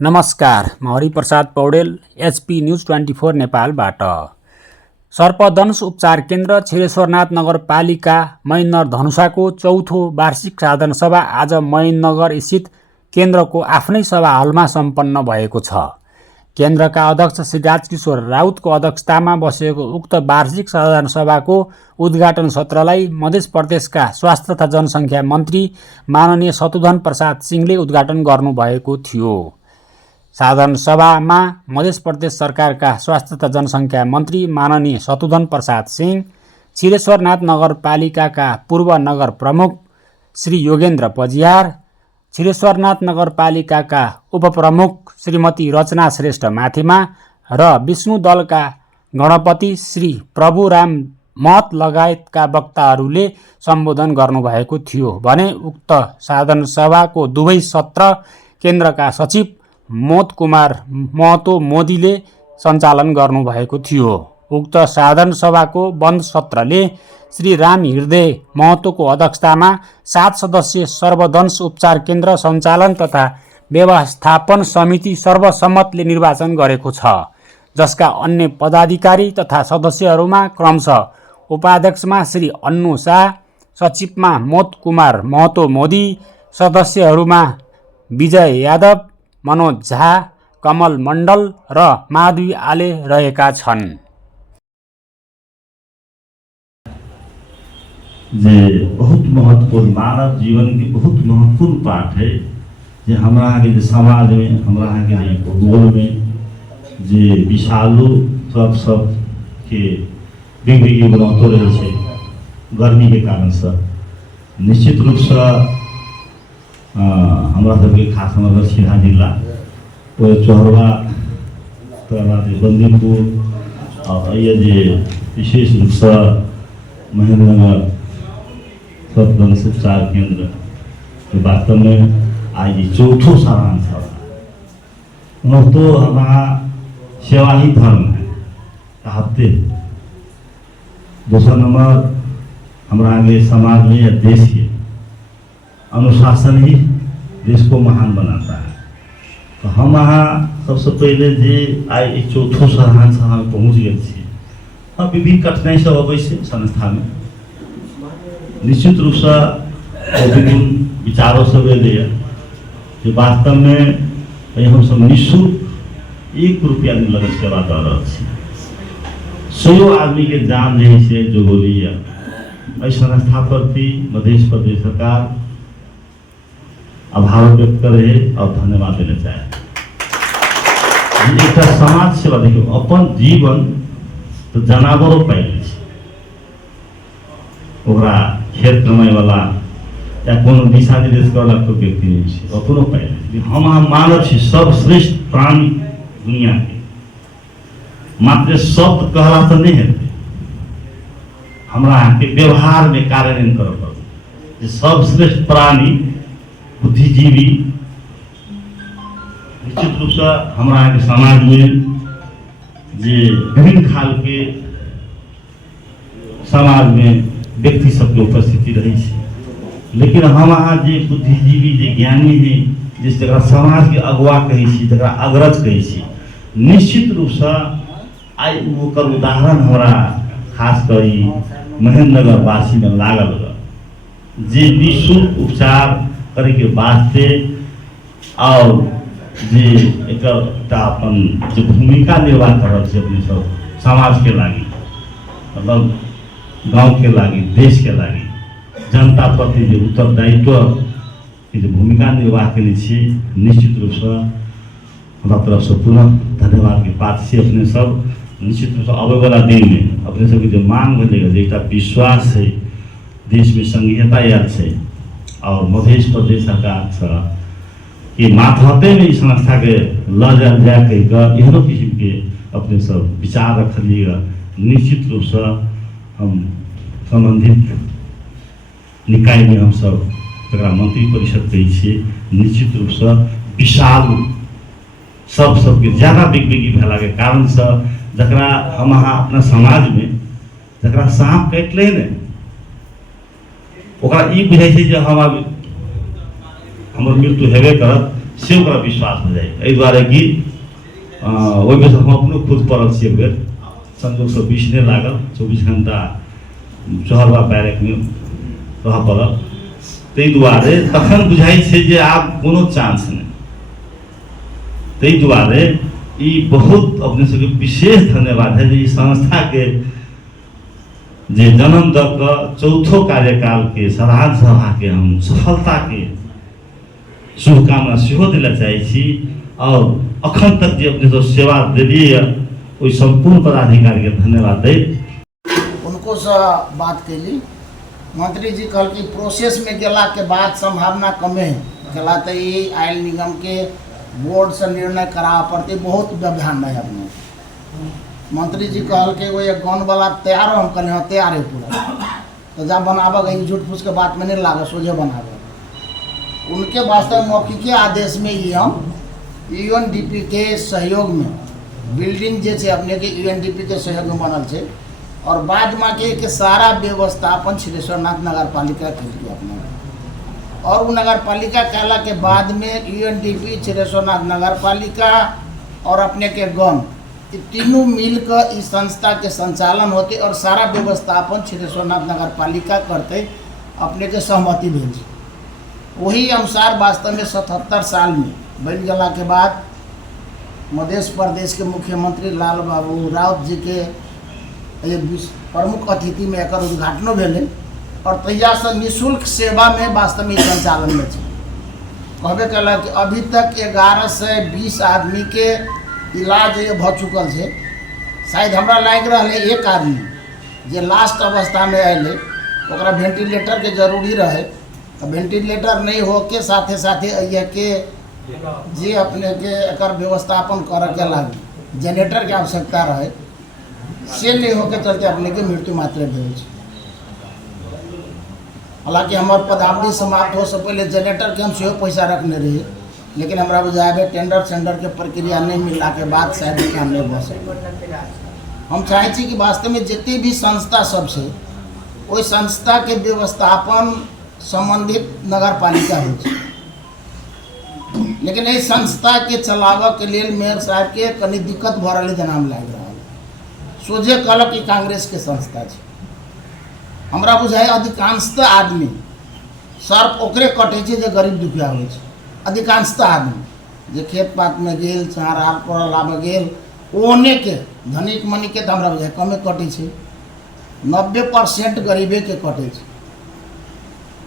नमस्कार, म Hariprasad Paudel HP news 24 नेपालबाट। सर्पदंश उपचार केन्द्र छिरेश्वरनाथ नगरपालिका महेन्द्र धनुषाको चौथो वार्षिक साधारण सभा आज महेन्द्रनगर स्थित केन्द्रको आफ्नै सभा हलमा सम्पन्न भएको छ। केन्द्रका अध्यक्ष श्री राजकिशोर राउतको अध्यक्षतामा बसेको उक्त वार्षिक साधारण सभाको उद्घाटन सत्रलाई मध्य प्रदेशका स्वास्थ्य तथा जनसङ्ख्या मन्त्री माननीय शत्रुघ्न प्रसाद सिंहले उद्घाटन गर्नुभएको थियो। साधारण सभामा मध्य प्रदेश सरकारका स्वास्थ्य तथा जनसङ्ख्या मन्त्री माननीय शत्रुघ्न प्रसाद सिंह, छिरेश्वरनाथ नगरपालिकाका पूर्व नगर प्रमुख श्री योगेन्द्र पजियार, छिरेश्वरनाथ नगरपालिकाका उपप्रमुख श्रीमती रचना श्रेष्ठ माथिमा र विष्णु दलका गणपति श्री प्रभुराम महत लगायतका वक्ताहरूले सम्बोधन गर्नुभएको थियो भने उक्त साधारण सभाको दुवै सत्र केन्द्रका सचिव मोद कुमार महतो मोदीले सञ्चालन गर्नुभएको थियो। उक्त साधारण सभाको बन्द सत्रले श्री राम हृदय महतोको अध्यक्षतामा 7 सदस्यीय सर्वदंश उपचार केन्द्र सञ्चालन तथा व्यवस्थापन समिति सर्वसम्मतले निर्वाचन गरेको छ, जसका अन्य पदाधिकारी तथा सदस्यहरूमा क्रमशः उपाध्यक्षमा श्री अन्नु शाह, सचिवमा मोद कुमार महतो मोदी, सदस्यहरूमा विजय यादव, मनोज झा, कमल मण्डल र माधवी आले रहेका छन्। जे बहुत महत्वपूर्ण मानव जीवन की बहुत महत्वपूर्ण पाठ है जे हमरा के समाज में हमरा के भूगोल में जे विषालु सब के बिगड़ी बनाते रहे छे गर्मी के कारण से निश्चित रूप से हमरा सबके खास नगर सीधा जिला चौहरवा बंदीपुर और ये विशेष रूप से महेन्द्रनगर सर्पदंश उपचार केंद्र वास्तव में आज चौथो सारांश सभा तो हमारा सेवा ही धर्म है कहते। दूसरा नंबर हमारा आगे समाज में या देश के अनुशासन ही देश को महान बनाता है। तो हम यहाँ सबसे पहले जे आज एक चौथो साधारण सभा में पहुँच गए हम विभिन्न कठिनाई सब अवश्य संस्था में निश्चित रूप से विभिन्न विचारों सब जे वास्तव में हम सब निःशुल्क 1 रुपया नहीं लगन सेवा कर रहे 100 आदमी के जान जे जो बोली है संस्था प्रति मध्य प्रदेश सरकार आभार व्यक्त करे और धन्यवाद देना चाहे। एक समाज सेवा देखियो अपन जीवन तो जानवरों पाइले खेत कमाई वाला या कोनो दिशा निर्देश वाला तो व्यक्ति नहीं है अपनो पाइले हम मानव छी सर्वश्रेष्ठ प्राणी दुनिया के मात्र शब्द कहला से नहीं है हमरा के व्यवहार में कार्यान्वयन कर पड़े सर्वश्रेष्ठ प्राणी बुद्धिजीवी निश्चित रूप से हमारा के समाज में जे विभिन्न खाल के समाज में व्यक्ति सबके उपस्थिति रही है, लेकिन हम यहाँ जे बुद्धिजीवी जे ज्ञानी है जिस जगह समाज के अगुआ कहे जरा अग्रज कहे निश्चित रूप से आई ओकर उदाहरण हमारा खास कर महेन्द्रनगर वासी में लागल जे निःशुल्क उपचार करे के वास्ते और जे एक अपन जो भूमिका निर्वाह कर अपने सब समाज के लागी मतलब गांव के लागी देश के लागी जनता प्रति जो उत्तरदायित्व की जो भूमिका निर्वाह के लिए निश्चित रूप से हमारा तरफ से पुनः धन्यवाद के पात्र से अपने सब निश्चित रूप से आवे वाला दिन में अपने सबके जो मांग मिलेगा जो विश्वास है देश में संघीयता याद से और मध्य प्रदेश सरकार के माथाते में इस संस्था के ल जाए कह एहनो किस्म के अपने सब विचार रख लिएगा निश्चित रूप से हम संबंधित निकाय में हम सब जरा मंत्री परिषद कही निश्चित रूप से विशाल सबके ज्यादा बिगबिगी भेला के कारण से जरा हम अपना समाज में जरा सांप काट ले ने ओकरा ई बुझाई जे हम हमर मृत्यु हेबे करत से ओकरा विश्वास हो जाए। एहि दुआरे कि ओहिमे से हम अपनो खुद पड़ल छी। एक बेर संजोग से 20 नहीं लागल, 24 घंटा शहरवा बैरक में रह पड़ल। ताहि दुआरे तखन बुझाई छै जे आब कोनो चांस नहीं। ताहि दुआरे ई बहुत अपने सबके विशेष धन्यवाद है जे ई संस्था के जे जन्म दऽ कऽ चौथो कार्यकाल के साधारण सभा के हम सफलता के शुभकामना सेहो दिला चाहै छी। और अखन तक जे अपने सब सेवा दिलिए ओहि संपूर्ण पदाधिकारी के धन्यवाद दे। उनको से बात कैली, मंत्री जी कहल कि प्रोसेस में गेला के बाद संभावना कमे है गेला तो ये आयल निगम के बोर्ड से निर्णय करा पड़ते बहुत व्यवधान है। अपने मंत्री जी कहल के वो एक गन वाला तैयार हो, हम कहले हाँ तैयार है पूरा, तो जब बनाबा झूठ फूस के बात में नहीं लागे, सोझे बनाबा। उनके वास्तव मौखिक आदेश में ये हम यूएनडीपी के सहयोग में बिल्डिंग जे अपने के यूएनडीपी के सहयोग में बनल है और बाद में के सारा व्यवस्थापन छिलेश्वरनाथ नगर पालिका के अपने और वो नगर पालिका कहला के बाद में यूएनडीपी छिलेश्वरनाथ नगर पालिका और अपने के गन तीनों मिलकर इस संस्था के संचालन होते और सारा व्यवस्थापन छिलेश्वरनाथ नगर पालिका करते अपने के सहमति भेल। वही अनुसार वास्तव में 77 साल में बन गला के बाद मध्य प्रदेश के मुख्यमंत्री लाल बाबू राउत जी के प्रमुख अतिथि में एक उद्घाटन भेले और तहिया से निःशुल्क सेवा में वास्तव में संचालन में कहबे कल कि अभी तक 11 से 20 आदमी के इलाज भ चुकल है। शायद हमरा लाग रहा है एक आदमी जे लास्ट अवस्था में अले ओकरा वेंटिलेटर के जरूरी रहे, तो वेंटिलेटर नहीं हो के साथे साथे अइया के जे अपने के एकर व्यवस्थापन करे के लागी जनरेटर के आवश्यकता रहे से नहीं होके चलते अपने के मृत्यु मात्र भेल। हालांकि हमारे पदावधि समाप्त हो से पहले जनरेटर के हम सेहो पैसा रखने रही, लेकिन हमारा बुझाए टेंडर सेंडर के प्रक्रिया नहीं मिलला के बाद शायद काम नहीं हो सके। हम चाहे कि वास्तव में जितनी भी संस्था सब से वही संस्था के व्यवस्थापन संबंधित नगर पालिका हो, लेकिन इस संस्था के चलावे के लिए मेयर साहब के कनी दिक्कत भ रही जनाम लग रहा है। सोझे कहल कि कांग्रेस के संस्था है। हमरा बुझाए अधिकांशतः आदमी सर्फ ओकरे कटे जे गरीब दुखिया हो, अधिकांशतः आदमी जे खेत पात में गेल चार हाल पड़ल आबे गेल ओने के धनिक मनी के तो हमरा बुझाए कमे कटे, 90% गरीबे के कटे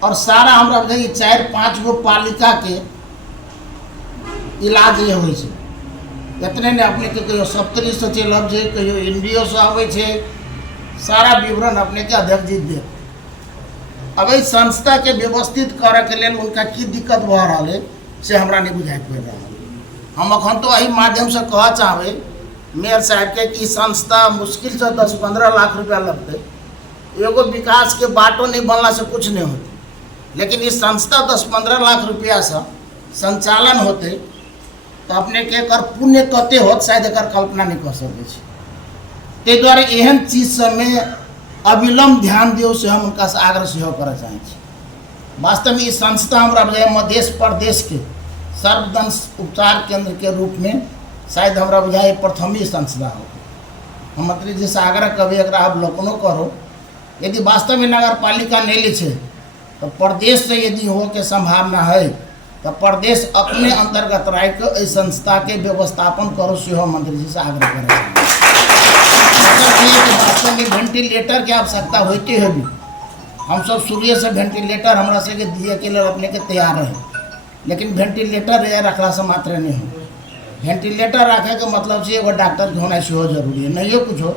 और सारा हमरा बुझाए 4-5 गो पालिका के इलाज ये हो। इतने ने अपने के कहियो सप्तरी से चलब जे कहियो एनडीओ से आवे छे, सारा विवरण अपने के अध्यक्ष जी दे। अब इस संस्था के व्यवस्थित करे के लिए उनका की दिक्कत भ रहा है से हमरा नहीं बुझाई पड़ रहा है। हम अखन तो यही माध्यम से कह चाहे मेयर साहब के कि संस्था मुश्किल से 10-15 लाख रुपया लगते, एगो विकास के बाटो नहीं बनला से कुछ नहीं होते, लेकिन इस संस्था 10-15 लाख रुपया से संचालन होते तो अपने के कर पुण्य कते होत शायद एक कल्पना नहीं कर सके। ते द्वारा एहन चीज सब में अविलंब ध्यान दियो से हम उनका से आग्रह सेहो करे चाहे। वास्तव में इस संस्था हमारा मध्य प्रदेश के सर्वदंश उपचार केंद्र के रूप में शायद हमारा बुझाए प्रथम ही संस्था हो। हम मंत्री जी से आग्रह कभी एक अवलोकनो करो, यदि वास्तव में नगर पालिका नहीं लिखे तो प्रदेश से यदि हो के संभावना है तो प्रदेश अपने अंतर्गत रह कर इस संस्था के व्यवस्थापन करो से हो मंत्री जी से आग्रह करें। वास्तव में वेंटिलेटर की आवश्यकता होती है भी, हम सब शुरू से वेंटिलेटर हमारा से दिए के लिए अपने के तैयार है, लेकिन वेंटिलेटर रखला से मात्र नहीं हो। वेंटिलेटर रखे के मतलब से एगो डॉक्टर के होना सेहो जरूरी है, नहीं कुछ हो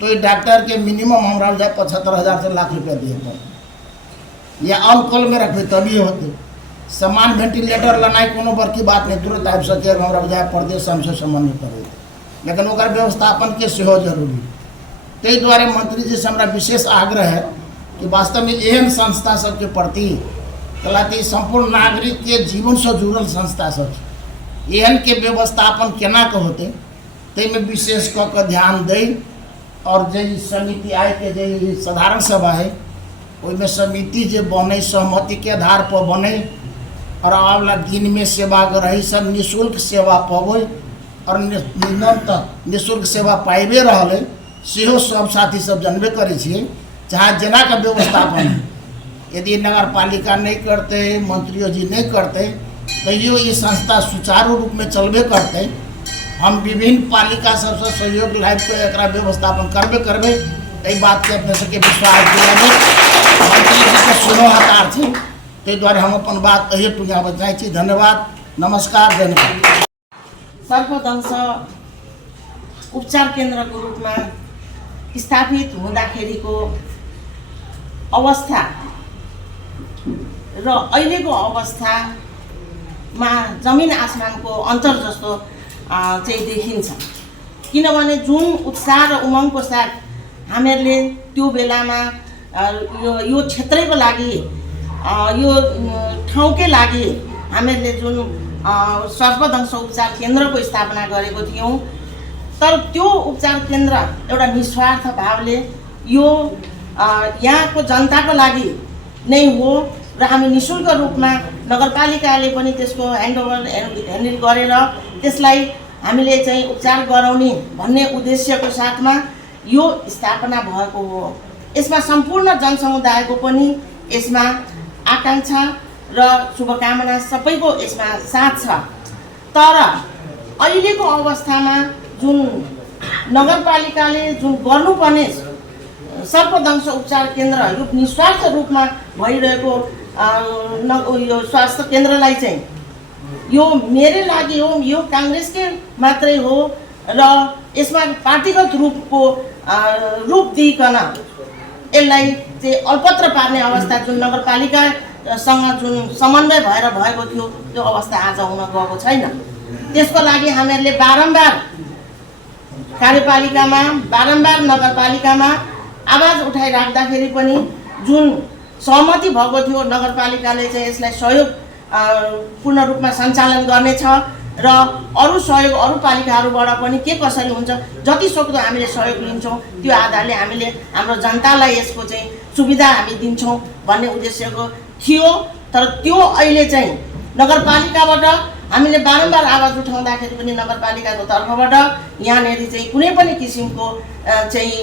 तो ये डॉक्टर के मिनिमम हमारा जाए 75,000 से लाख रुपया दिए पड़े या ऑन कॉल में रखे तभी होते। समान वेंटिलेटर लेना कोनो बड़की बात नहीं, तुरंत आबि सके हमारा बुझाए प्रदेश हमसे संबंध नहीं करे, लेकिन ओकर व्यवस्थापन के सेहो जरूरी। ताहि द्वारे मंत्री जी से हमारा विशेष आग्रह है कि वास्तव में एहन संस्था सबके प्रति कलाती संपूर्ण नागरिक के जीवन से जुड़ल संस्था सब एहन के व्यवस्थापन केना के होते ते में विशेष क के ध्यान दे और जे समिति आए के जे साधारण सभा है ओइमे समिति जे बने सहमति के आधार पर बने और आवेला दिन में सेवा कर सब निःशुल्क सेवा पाबे और निरंतर निःशुल्क सेवा पाइबे रहे सेहो सब साथी सब जानबे करे छिए। जहाँ जना का व्यवस्थापन यदि नगर पालिका नहीं करते, मंत्रियों जी नहीं करते, तैयो ये संस्था सुचारू रूप में चलबे करते। हम विभिन्न पालिका सबसे सहयोग लाइब को एक व्यवस्थापन करबे यही बात के अपने सबके विश्वास दिलाबे मंत्री जी के सुनो हकार छी। ते द्वारे हम अपन बात अही टुंगाबे चाहै छी। धन्यवाद, नमस्कार, धन्यवाद। सर्पदंश उपचार केन्द्रको रूपमा स्थापित हुँदाखेरिको अवस्था र अहिलेको अवस्थामा जमिन आसमानको अन्तर जस्तो चाहिँ देखिन्छ। किनभने जुन उत्साह र उमङको साथ हामीहरूले त्यो बेलामा यो क्षेत्रको लागि यो ठाउँकै लागि हामीहरूले जुन सर्पदंश उपचार केन्द्रको स्थापना गरेको थियौँ, तर त्यो उपचार केन्द्र एउटा निस्वार्थ भावले यो यहाँको जनताको लागि नै हो र हामी निःशुल्क रूपमा नगरपालिकाले पनि त्यसको ह्यान्डल गरेर त्यसलाई हामीले चाहिँ उपचार गराउने भन्ने उद्देश्यको साथमा यो स्थापना भएको हो। यसमा सम्पूर्ण जनसमुदायको पनि यसमा आकाङ्क्षा र शुभकामना सबैको यसमा साथ छ। तर अहिलेको अवस्थामा जुन नगरपालिकाले जुन गर्नुपर्ने सर्पदंश उपचार केन्द्र यो निस्वार्थ रूपमा भइरहेको यो स्वास्थ्य केन्द्रलाई चाहिँ यो मेरै लागि हो, यो काङ्ग्रेसकै मात्रै हो र यसमा पार्टीगत रूपको रूप दिइकन यसलाई चाहिँ अल्पत्र पार्ने अवस्था जुन नगरपालिकासँग जुन समन्वय भएर भएको थियो त्यो अवस्था आज हुन गएको छैन। त्यसको लागि हामीहरूले बारम्बार कार्यपालिकामा बारम्बार नगरपालिकामा आवाज उठाइराख्दाखेरि पनि जुन सहमति भएको थियो नगरपालिकाले चाहिँ यसलाई सहयोग पूर्ण रूपमा सञ्चालन गर्नेछ र अरू सहयोग अरू पालिकाहरूबाट पनि के कसरी हुन्छ जति सक्दो हामीले सहयोग लिन्छौँ। त्यो आधारले हामीले हाम्रो जनतालाई यसको चाहिँ सुविधा हामी दिन्छौँ भन्ने उद्देश्यको थियो। तर त्यो अहिले चाहिँ नगरपालिकाबाट हामीले बारम्बार आवाज उठाउँदाखेरि पनि नगरपालिकाको तर्फबाट यहाँनिर चाहिँ कुनै पनि किसिमको चाहिँ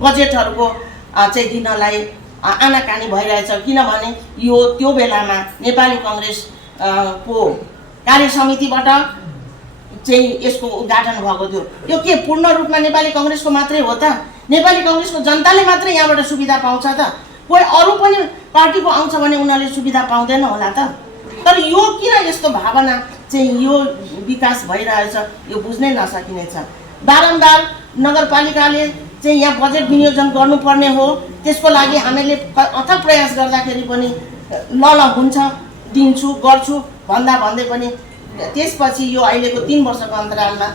बजेटहरूको चाहिँ दिनलाई आनाकानी भइरहेछ। किनभने यो त्यो बेलामा नेपाली कङ्ग्रेस को कार्य समितिबाट चाहिँ यसको उद्घाटन भएको थियो। यो के पूर्ण रूपमा नेपाली कङ्ग्रेसको मात्रै हो त? नेपाली कङ्ग्रेसको जनताले मात्रै यहाँबाट सुविधा पाउँछ त? कोही अरू पनि पार्टीको आउँछ भने उनीहरूले सुविधा पाउँदैन होला त? तर यो किन यस्तो भावना चाहिँ यो विकास भइरहेछ यो बुझ्नै नसकिनेछ। बारम्बार नगरपालिकाले चाहिँ यहाँ बजेट विनियोजन गर्नुपर्ने हो, त्यसको लागि हामीले अथक प्रयास गर्दाखेरि पनि ल हुन्छ दिन्छु गर्छु भन्दै पनि त्यसपछि यो अहिलेको 3 वर्षको अन्तरालमा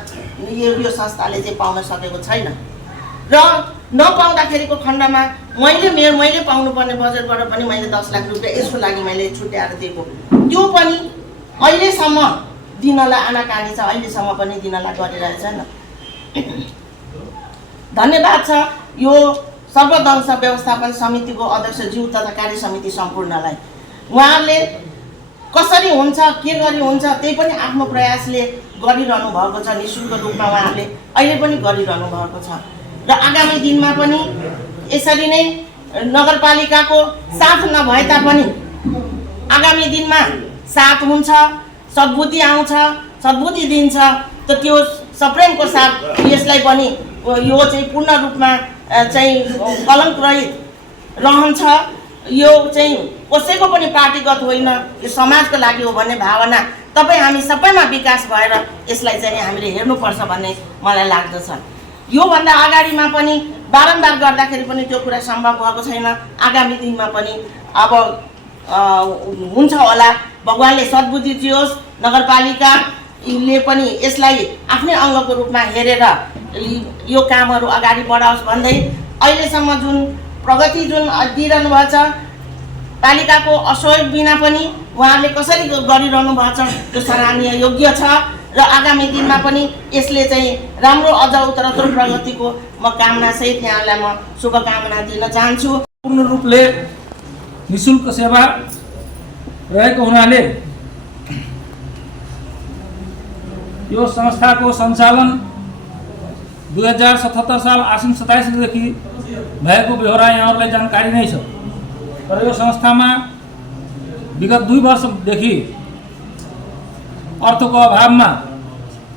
यो संस्थाले चाहिँ पाउन सकेको छैन र नपाउँदाखेरिको खण्डमा मैले पाउनुपर्ने बजेटबाट पनि मैले 10 लाख रुपियाँ यसको लागि मैले छुट्याएर दिएको, त्यो पनि अहिलेसम्म दिनलाई आनाकानी छ, अहिलेसम्म पनि दिनलाई गरिरहेछन्। धन्यवाद छ यो सर्पदंश व्यवस्थापन समितिको अध्यक्षज्यू तथा कार्य समिति सम्पूर्णलाई। उहाँहरूले कसरी हुन्छ के गरी हुन्छ त्यही पनि आफ्नो प्रयासले गरिरहनु भएको छ। निःशुल्क रूपमा उहाँहरूले अहिले पनि गरिरहनु भएको छ र आगामी दिनमा पनि यसरी नै नगरपालिकाको साथ नभए तापनि आगामी दिनमा साथ हुन्छ, सद्बुद्धि आउँछ, सद्बुद्धि दिन्छ त त्यो सप्रेमको साथ यसलाई पनि यो चाहिँ पूर्ण रूपमा चाहिँ कलङ्क रहित रहन्छ। यो चाहिँ कसैको पनि पार्टीगत होइन, यो समाजको लागि हो भन्ने भावना तपाईँ हामी सबैमा विकास भएर यसलाई चाहिँ हामीले हेर्नुपर्छ भन्ने मलाई लाग्दछ। योभन्दा अगाडिमा पनि बारम्बार गर्दाखेरि पनि त्यो कुरा सम्भव भएको छैन। आगामी दिनमा पनि अब हुन्छ होला, भगवानले सद्बुद्धि दियोस्, नगरपालिकाले पनि यसलाई आफ्नै अङ्गको रूपमा हेरेर यो कामहरू अगाडि बढाओस् भन्दै अहिलेसम्म जुन प्रगति जुन दिइरहनु भएको छ पालिकाको असहयोग बिना पनि उहाँहरूले कसरी गरिरहनु भएको छ त्यो सराहनीय योग्य छ र आगामी दिनमा पनि यसले चाहिँ राम्रो अझ उत्तरोत्तर प्रगतिको म कामना सहित यहाँलाई म शुभकामना दिन चाहन्छु। पूर्ण रूपले निःशुल्क सेवा रहेको हुनाले यो संस्थाको सञ्चालन 2077 साल आश्विन 27 देखि भएको बेहोरा यहाँहरूलाई जानकारी नै छ। तर यो संस्थामा विगत 2 वर्षदेखि अर्थको अभावमा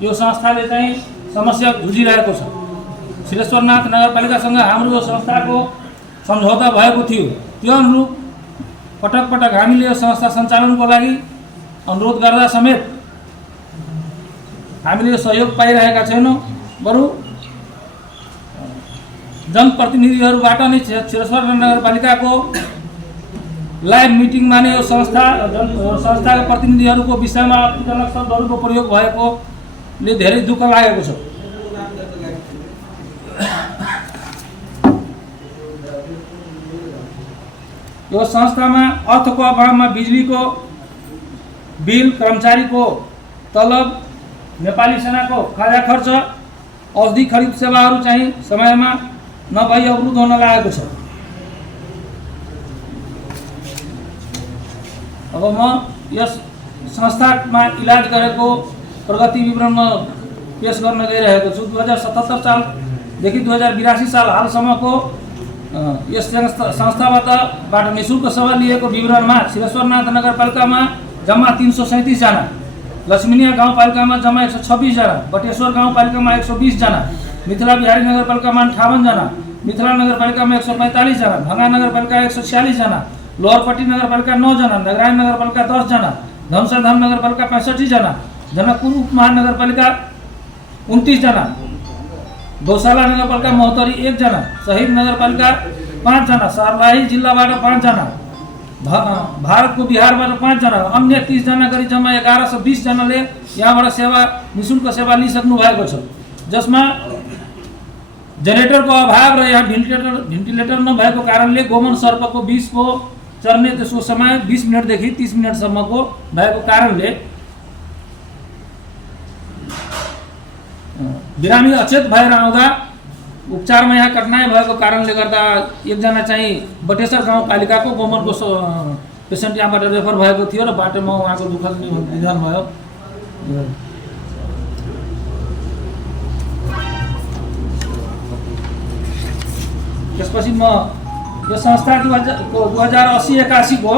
यो संस्थाले चाहिँ समस्या जुझिरहेको छ। श्रीश्वरनाथ नगरपालिकासँग हाम्रो यो संस्थाको सम्झौता भएको थियो। त्यो अनुरूप पटक पटक हामीले यो संस्था सञ्चालनको लागि अनुरोध गर्दा समेत हामीले सहयोग पाइरहेका छैनौँ। बरु जनप्रतिनिधिहरूबाट नै श्रीश्वर नगरपालिकाको लाइभ मिटिङमा नै यो संस्थाका प्रतिनिधिहरूको विषयमा आपत्तिजनक शब्दहरूको प्रयोग भएकोले धेरै दुःख लागेको छ। यो संस्थामा अर्थको अभावमा बिजुलीको बिल, कर्मचारीको तलब, नेपाली सेनाको खाजा खर्च, औषधि खरिद सेवाहरू चाहिँ समयमा नभई अवरुद्ध हुन लागेको छ। अब म यस संस्थामा इलाज गरेको प्रगति विवरण पेश गर्न गइरहेको छु। 2077 सालदेखि 2082 साल हालसम्मको यस संस्थाबाट निःशुल्क सेवा लिएको विवरणमा श्रीश्वरनाथ नगरपालिकामा जम्मा 337 जना, लक्ष्मीनिया गाउँपालिकामा जम्मा 126 जना, बटेश्वर गाउँपालिकामा 120 जना, मिथिला बिहारी नगरपालिकामा 58 जना, मिथिला नगरपालिकामा 145 जना, भङ्गा नगरपालिका 146 जना, लोहरपट्टी नगरपालिका 9 जना, नगरायन नगरपालिका 10 जना, धनसरधाम नगरपालिका 65 जना, जनकपुर उपमहानगरपालिका 29 जना, गौशाला नगरपालिका महोत्तरी 1 जना, शहीद नगरपालिका 5 जना, सर्लाही जिल्लाबाट 5 जना, भारतको बिहारबाट 5 जना, अन्य 30 जना गरी जम्मा 1120 जनाले यहाँबाट निःशुल्क सेवा लिइसक्नु भएको छ। जसमा जेनेरेटरको अभाव र यहाँ भेन्टिलेटर नभएको कारणले गोमन सर्पको विषको चर्ने त्यसको समय 20 मिनटदेखि 30 मिनटसम्मको भएको कारणले बिरामी अचेत भएर आउँदा उपचारमा यहाँ कठिनाइ भएको कारणले गर्दा एकजना चाहिँ बटेश्वर गाउँपालिकाको गोमनको पेसेन्ट यहाँबाट रेफर भएको थियो र बाटोमा उहाँको दुःखद निधन भयो। त्यसपछि म यो संस्था 2080-81 को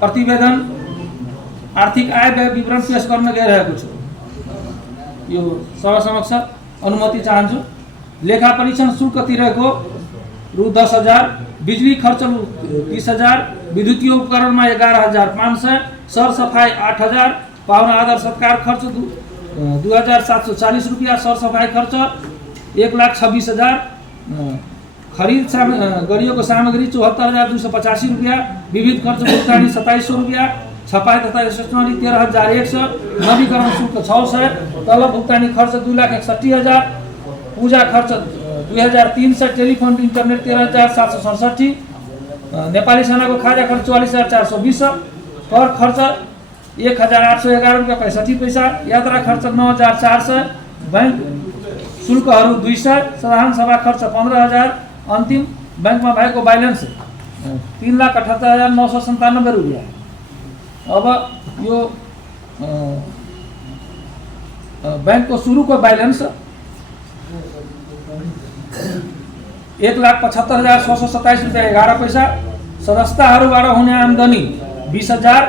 प्रतिवेदन आर्थिक आय व्यय विवरण पेश गर्न गइरहेको छु। यो सभा समक्ष अनुमति चाहन्छु। लेखा परीक्षण शुल्क तिरेको रु 10,000, बिजुली खर्च रु 30,000, विद्युतीय उपकरणमा 11,500, सरसफाई 8,000, पाहुना आदर सत्कार खर्च 2,740 रुपियाँ, सरसफाई खर्च 1,26,000, खरिद गरिएको सामग्री 74,285 रुपियाँ, विविध खर्च भुक्तानी 2,700 रुपियाँ, छपाई तथा स्टेसनरी 13,100, नवीकरण शुल्क 600, तलब भुक्तानी खर्च 2,61,000, पूजा खर्च 2,300, टेलिफोन इन्टरनेट 13,767, नेपाली सेनाको खाजा खर्च 44,420, कर खर्च 1,811 रुपियाँ 65 पैसा, यात्रा खर्च 9,400, बैंक शुल्कहरू 200, साधारण सभा खर्च 15,000, अन्तिम बैंकमा भएको बैलेन्स 3,78,997 रुपियाँ। अब यो बैंकको सुरुको बैलेन्स 1,75,627 रुपियाँ 11 पैसा, सदस्यताहरूबाट हुने आम्दानी 20,000,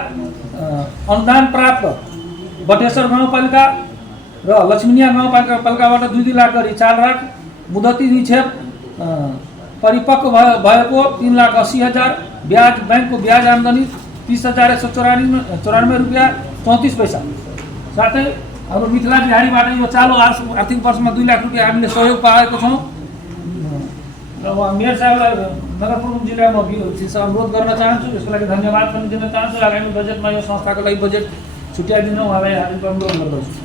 अनुदान प्राप्त बटेश्वर गाउँपालिका र लक्ष्मीनिया गाउँपालिकाबाट 2 लाख गरी 4 लाख, मुदती निक्षेप परिपक्व भएको 3,80,000, ब्याज बैंकको ब्याज आम्दानी 30,194 रुपियाँ 34 पैसा। साथै हाम्रो मिथिला बिहारीबाट यो चालु आर्थिक वर्षमा 2 लाख रुपियाँ हामीले सहयोग पाएको छौँ। र मेयर साहबलाई नगरपुर जिल्लामा अनुरोध गर्न चाहन्छु, यसको लागि धन्यवाद पनि दिन चाहन्छु। आगामी बजेटमा यो संस्थाको लागि बजेट छुट्याइदिन उहाँलाई अनुरोध गर्दछु।